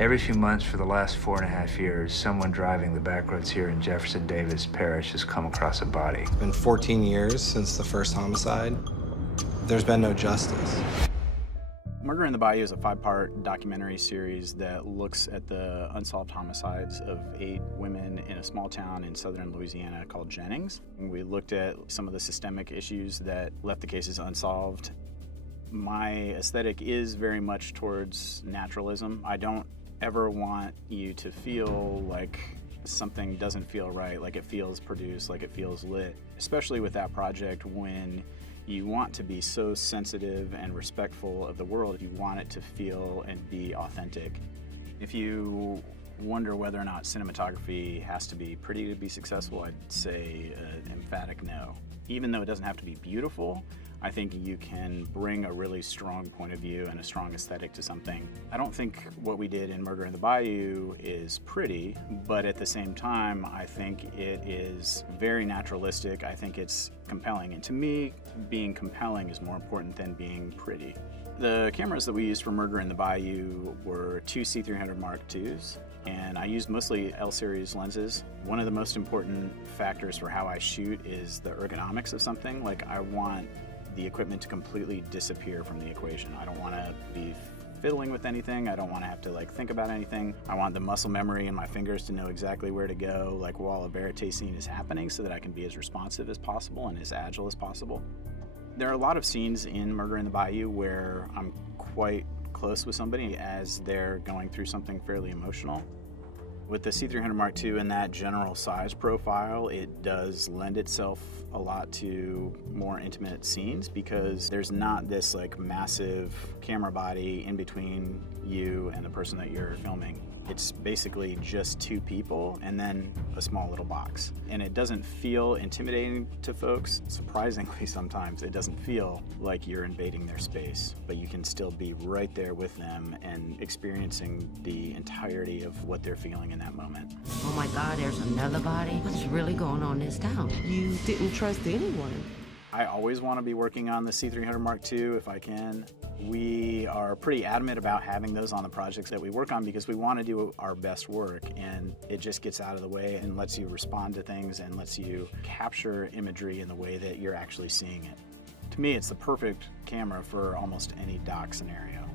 Every few months for the last 4.5 years, someone driving the back roads here in Jefferson Davis Parish has come across a body. It's been 14 years since the first homicide. There's been no justice. Murder in the Bayou is a 5-part documentary series that looks at the unsolved homicides of 8 women in a small town in southern Louisiana called Jennings. And we looked at some of the systemic issues that left the cases unsolved. My aesthetic is very much towards naturalism. I don't ever want you to feel like something doesn't feel right, like it feels produced, like it feels lit. Especially with that project, when you want to be so sensitive and respectful of the world, you want it to feel and be authentic. If you wonder whether or not cinematography has to be pretty to be successful, I'd say an emphatic no. Even though it doesn't have to be beautiful, I think you can bring a really strong point of view and a strong aesthetic to something. I don't think what we did in Murder in the Bayou is pretty, but at the same time, I think it is very naturalistic. I think it's compelling. And to me, being compelling is more important than being pretty. The cameras that we used for Murder in the Bayou were 2 C300 Mark IIs, and I used mostly L-series lenses. One of the most important factors for how I shoot is the ergonomics of something. Like, I want the equipment to completely disappear from the equation. I don't want to be fiddling with anything. I don't want to have to think about anything. I want the muscle memory in my fingers to know exactly where to go, while a verite scene is happening, so that I can be as responsive as possible and as agile as possible. There are a lot of scenes in Murder in the Bayou where I'm quite close with somebody as they're going through something fairly emotional. With the C300 Mark II and that general size profile, it does lend itself a lot to more intimate scenes because there's not this massive camera body in between you and the person that you're filming. It's basically just 2 people and then a small little box. And it doesn't feel intimidating to folks. Surprisingly, sometimes it doesn't feel like you're invading their space, but you can still be right there with them and experiencing the entirety of what they're feeling in that moment. Oh my God, there's another body? What's really going on in this town? You didn't trust anyone. I always want to be working on the C300 Mark II if I can. We are pretty adamant about having those on the projects that we work on because we want to do our best work, and it just gets out of the way and lets you respond to things and lets you capture imagery in the way that you're actually seeing it. To me, it's the perfect camera for almost any doc scenario.